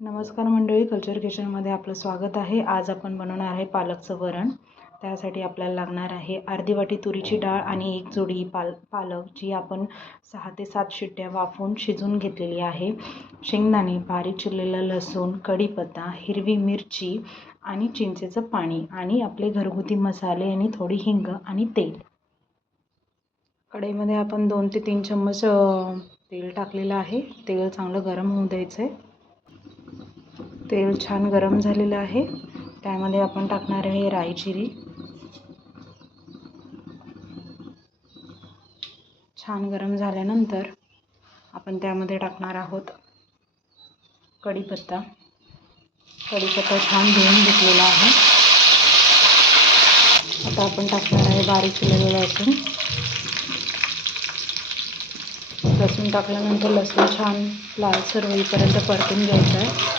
नमस्कार मंडळी, कल्चर किचनमध्ये आपलं स्वागत आहे। आज आपण बनवणार आहे पालकचं वरण। त्यासाठी आपल्याला लागणार आहे अर्धी वाटी तुरीची डाळ आणि एक जोडी पालक, जी आपण 6 ते 7 शिट्ट्या वाफवून शिजवून घेतलेली आहे। शेंगदाणे, बारीक चिरलेला लसूण, कढीपत्ता, हिरवी मिरची आणि चिंचेचं पाणी आणि आपले घरगुती मसाले आणि थोडी हिंग आणि तेल। कढईमध्ये आपण 2 ते 3 चम्मच तेल टाकलेलं आहे। तेल चांगलं गरम होऊ द्यायचं आहे। तेल छान गरम झालेलं आहे। त्यामध्ये आपण टाकणार आहे राई जिरी। छान गरम झाल्यानंतर आपण त्यामध्ये टाकणार आहोत कढीपत्ता। कढीपत्ता छान धुवून घेतलेला आहे। आता आपण टाकणार आहे बारीक चिरलेलं लसूण। लसूण टाकल्यानंतर लसूण छान लालसर होईपर्यंत परतून घ्यायचं आहे।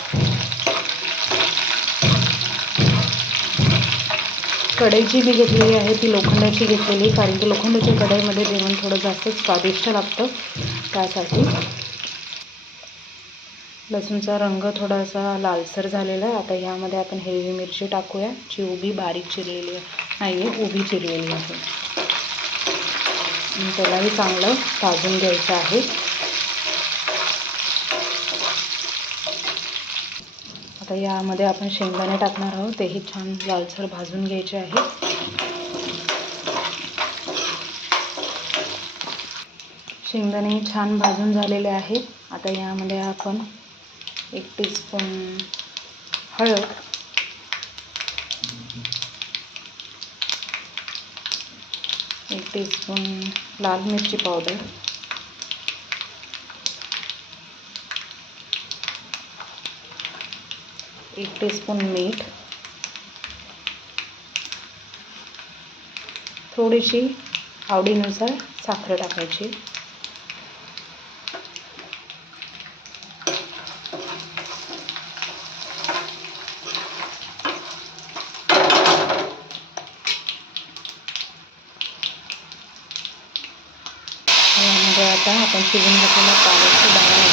कढई जी मी घेतलेली आहे ती लोखंडाची घेतलेली, कारण की लोखंडाच्या कढईमध्ये जेवण थोडं जास्त स्वादिष्ट लागतं। त्यासाठी लसूणचा रंग थोडासा लालसर झालेला आहे। आता यामध्ये आपण हिरवी मिरची टाकूया, जी उभी बारीक चिरलेली नाही आहे, उभी चिरलेली आहे। त्यालाही चांगलं भाजून घ्यायचं आहे। आता यामध्ये आपण शेंगदाणे टाकणार आहोत, तेही छान लालसर भाजून घ्यायचे आहे। शेंगदाणे छान भाजून झालेले आहे। आता यामध्ये आपण 1 टीस्पून हळद, 1 टीस्पून लाल मिरची पावडर, 1 टीस्पून मीठ, थोडीशी आवडीनुसार साखर टाकायची। यामध्ये आता आपण शिजवून घेतलेला पालकची डाळ आहे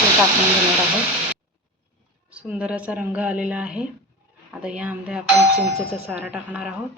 ते टाकून घेणार आहोत। सुंदर असा रंग आलेला आहे। आता यामध्ये आपण चिंचेचा सारा टाकणार आहोत।